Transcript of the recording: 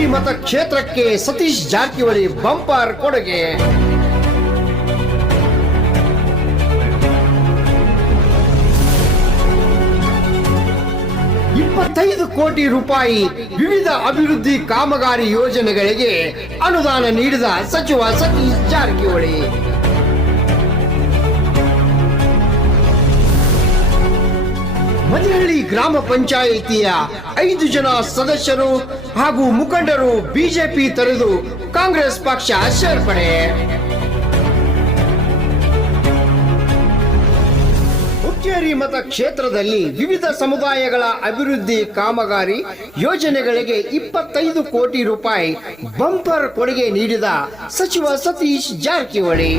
Hukkeri ಮತಕ್ಷೇತ್ರಕ್ಕೆ Satish Jarkiholi bumper ಕೊಡುಗೆ. ₹25 ಕೋಟಿ ವಿವಿಧ ಅಭಿವೃದ್ಧಿ ಕಾಮಗಾರಿ ಯೋಜನೆಗಳಿಗೆ ಅನುದಾನ ನೀಡಿದ ಸಚಿವ ಸತೀಶ್ ಜಾರಕಿಹೊಳಿ. ಮದಿಹಳ್ಳಿ ಗ್ರಾಮ ಪಂಚಾಯಿತಿಯ 5 ಜನ ಸದಸ್ಯರು ಹಾಗೂ ಮುಖಂಡರು ಬಿಜೆಪಿ ತೊರೆದು ಕಾಂಗ್ರೆಸ್ ಪಕ್ಷ ಸೇರ್ಪಡೆ. ಹುಕ್ಕೇರಿ ಮತಕ್ಷೇತ್ರದಲ್ಲಿ ವಿವಿಧ ಸಮುದಾಯಗಳ ಅಭಿವೃದ್ಧಿ ಕಾಮಗಾರಿ ಯೋಜನೆಗಳಿಗೆ ₹25 ಕೋಟಿ ಬಂಪರ್ ಕೊಡುಗೆ ನೀಡಿದ ಸಚಿವ ಸತೀಶ್ ಜಾರಕಿಹೊಳಿ.